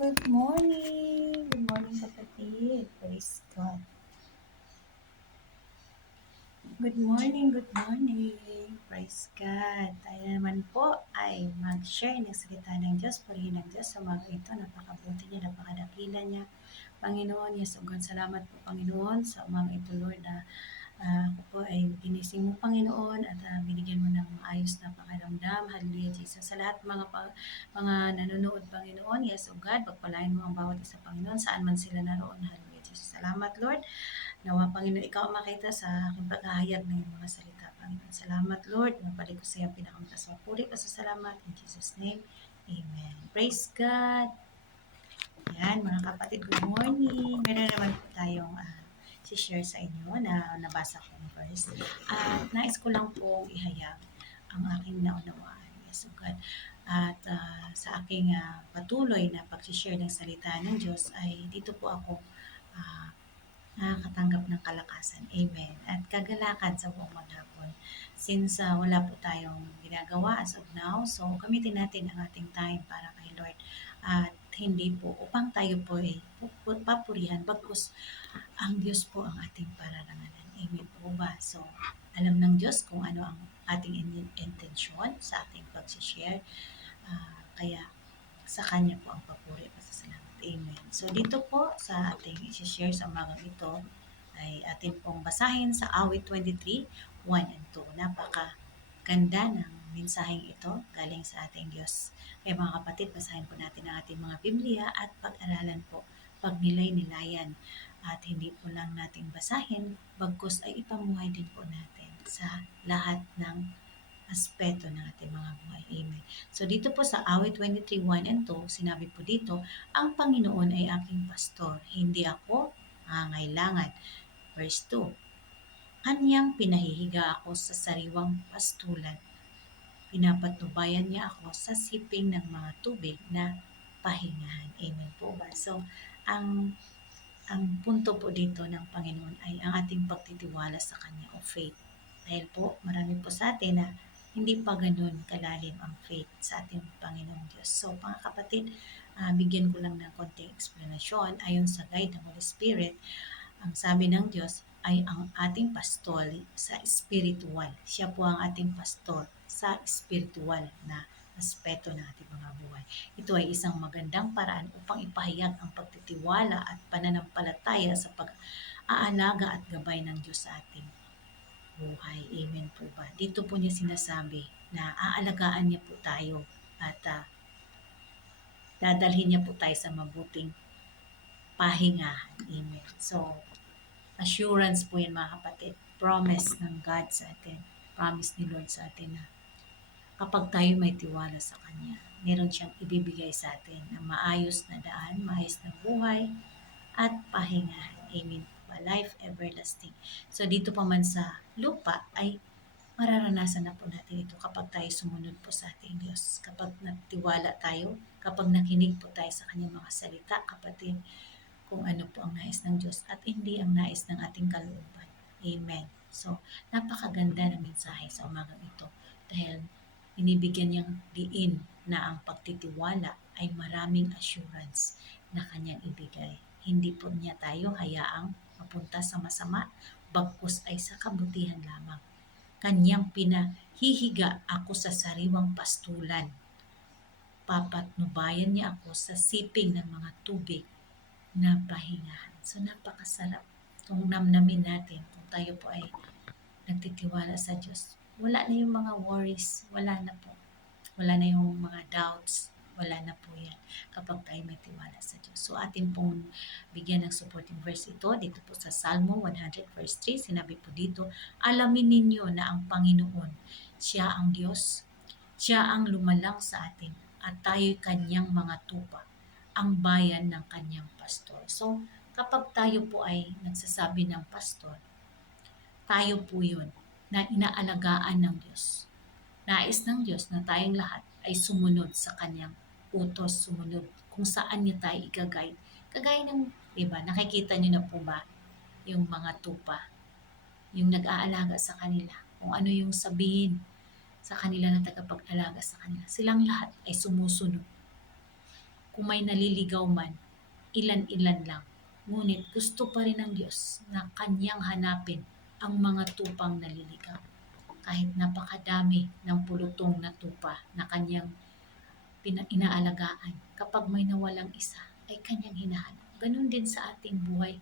Good morning! Good morning kapatid. Praise God. Good morning, good morning. Praise God. Tayo naman po ay mag-share ng salita ng Diyos, purihin ng Diyos sa mga ito. Napakabuti niya, napakadakila niya. Panginoon, yes, o God, salamat po Panginoon sa umaga ito, Lord, na ako po ay ginising mo Panginoon at binigyan mo ng maayos na pakiramdam. Hallelujah, Jesus. Sa lahat mga nanonood Panginoon, yes, o God, pagpalain mo ang bawat isa Panginoon, saan man sila naroon. Hallelujah, Jesus. Salamat, Lord. Nawa, Panginoon, ikaw ang makita sa aking paghahayag ng iyong mga salita, Panginoon. Salamat, Lord. Mapalik ko sa iyo pinakamataas na puri, pasasalamat. In Jesus' name, Amen. Praise God. Yan, mga kapatid, good morning. Meron naman po tayong share sa inyo na nabasa kong verse. At nais ko lang pong ihayag ang aking naunawaan. Yes, oh God. At sa aking patuloy na pag-share ng salita ng Diyos ay dito po ako uh, nakakatanggap ng kalakasan. Amen. At kagalakan sa buong maghapon. Since wala po tayong ginagawa as of now, so gamitin natin ang ating time para kay Lord. At hindi po upang tayo po ay papurihan, bagkus ang Diyos po ang ating pararangalan. Amen po ba? So, alam ng Diyos kung ano ang ating intensyon sa ating pag-share. Kaya sa Kanya po ang papuri at pasasalamat. Amen. So dito po sa ating i-share sa umagang ito ay atin pong basahin sa awit 23, 1 and 2. Napaka ganda ng mensaheng ito galing sa ating Diyos. Kaya mga kapatid, basahin po natin ang ating mga Biblia at pag-aralan po, pagnilay-nilayan. At hindi po lang nating basahin, bagkus ay ipamuhay din po natin sa lahat ng aspeto ng ating mga buhay. Amen. So dito po sa awit 23, 1 and 2, sinabi po dito, ang Panginoon ay aking pastor, hindi ako angailangan. Verse 2, Kanyang pinahihiga ako sa sariwang pastulan. Pinapatnubayan niya ako sa siping ng mga tubig na pahingahan. Amen po ba? So, ang punto po dito ng Panginoon ay ang ating pagtitiwala sa Kanya o faith. Dahil po, marami po sa atin na hindi pa ganun kalalim ang faith sa ating Panginoong Diyos. So, mga kapatid, bigyan ko lang ng konting explanation. Ayon sa guide ng Holy Spirit, ang sabi ng Diyos ay ang ating pastor sa spiritual. Siya po ang ating pastor sa spiritual na aspeto ng ating mga buhay. Ito ay isang magandang paraan upang ipahayag ang pagtitiwala at pananampalataya sa pag-aalaga at gabay ng Diyos sa ating buhay. Amen po ba? Dito po niya sinasabi na aalagaan niya po tayo at dadalhin niya po tayo sa mabuting pahingahan. Amen. So, assurance po yan mga kapatid. Promise ng God sa atin. Promise ni Lord sa atin na kapag tayo may tiwala sa Kanya, meron siyang ibibigay sa atin na maayos na daan, maayos na buhay, at pahingahan. Amen. Life everlasting. So dito pa man sa lupa ay mararanasan na po natin ito kapag tayo sumunod po sa ating Diyos. Kapag nagtiwala tayo, kapag nakinig po tayo sa Kanyang mga salita, kapatid, kung ano po ang nais ng Diyos at hindi ang nais ng ating kalooban. Amen. So, napakaganda ng mensahe sa umagang ito dahil binibigyan niyang diin na ang pagtitiwala ay maraming assurance na kanyang ibigay. Hindi po niya tayo hayaang mapunta sa masama, bagkus ay sa kabutihan lamang. Kanyang pinahihiga ako sa sariwang pastulan. Papatnubayan niya ako sa siping ng mga tubig na pahingahan. So napakasarap kung namnamin natin, kung tayo po ay nagtitiwala sa Diyos. Wala na yung mga worries, wala na po. Wala na yung mga doubts, wala na po yan kapag tayo may tiwala sa Diyos. So atin pong bigyan ng supporting verse ito, dito po sa Salmo 100 verse 3, sinabi po dito, alamin ninyo na ang Panginoon, siya ang Diyos, siya ang lumalang sa atin at tayo'y kanyang mga tupa, ang bayan ng kanyang pastor. So kapag tayo po ay nagsasabi ng pastor, tayo po yun na inaalagaan ng Diyos. Nais ng Diyos na tayong lahat ay sumunod sa kanyang utos, sumunod kung saan niya tayo i-guide. Kagaya ng, diba, nakikita niyo na po ba yung mga tupa, yung nag-aalaga sa kanila, kung ano yung sabihin sa kanila na tagapag-alaga sa kanila. Silang lahat ay sumusunod kung may naliligaw man, ilan-ilan lang. Ngunit gusto pa rin ng Diyos na kanyang hanapin ang mga tupang naliligaw. Kahit napakadami ng pulutong na tupa na kanyang inaalagaan, kapag may nawalang isa, ay kanyang hinahanap. Ganon din sa ating buhay,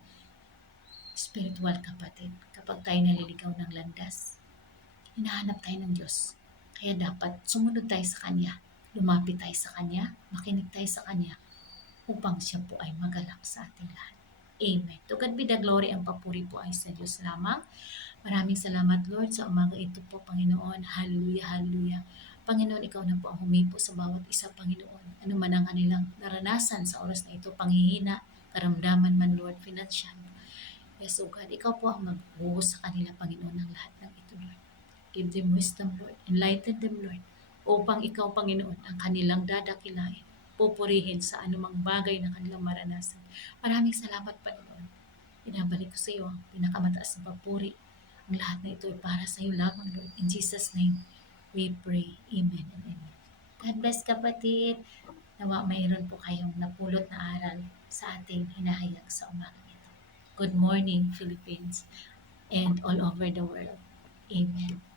spiritual kapatid. Kapag tayo naliligaw ng landas, hinahanap tayo ng Diyos. Kaya dapat sumunod tayo sa Kanya, lumapit tayo sa Kanya, makinig tayo sa Kanya, upang siya po ay magalak sa ating lahat. Amen. To God be the glory, ang papuri po ay sa Diyos lamang. Maraming salamat, Lord, sa umaga ito po, Panginoon. Hallelujah, hallelujah. Panginoon, ikaw na po ang humipo sa bawat isa, Panginoon. Ano man ang kanilang naranasan sa oras na ito, panghihina, karamdaman man, Lord, financial. Yes, O God, ikaw po ang magbuhos sa kanila, Panginoon, ng lahat ng ito, Lord. Give them wisdom, Lord. Enlighten them, Lord. Upang ikaw, Panginoon, ang kanilang dadakilain, pupurihin sa anumang bagay na kanilang maranasan. Maraming salamat, Panginoon. Pinabalik ko sa iyo ang pinakamataas na papuri. Ang lahat na ito ay para sa iyo lamang, Lord. In Jesus' name, we pray. Amen and amen. God bless, kapatid. Nawa mayroon po kayong napulot na aral sa ating hinahayag sa umaga ito. Good morning, Philippines, and all over the world. Amen.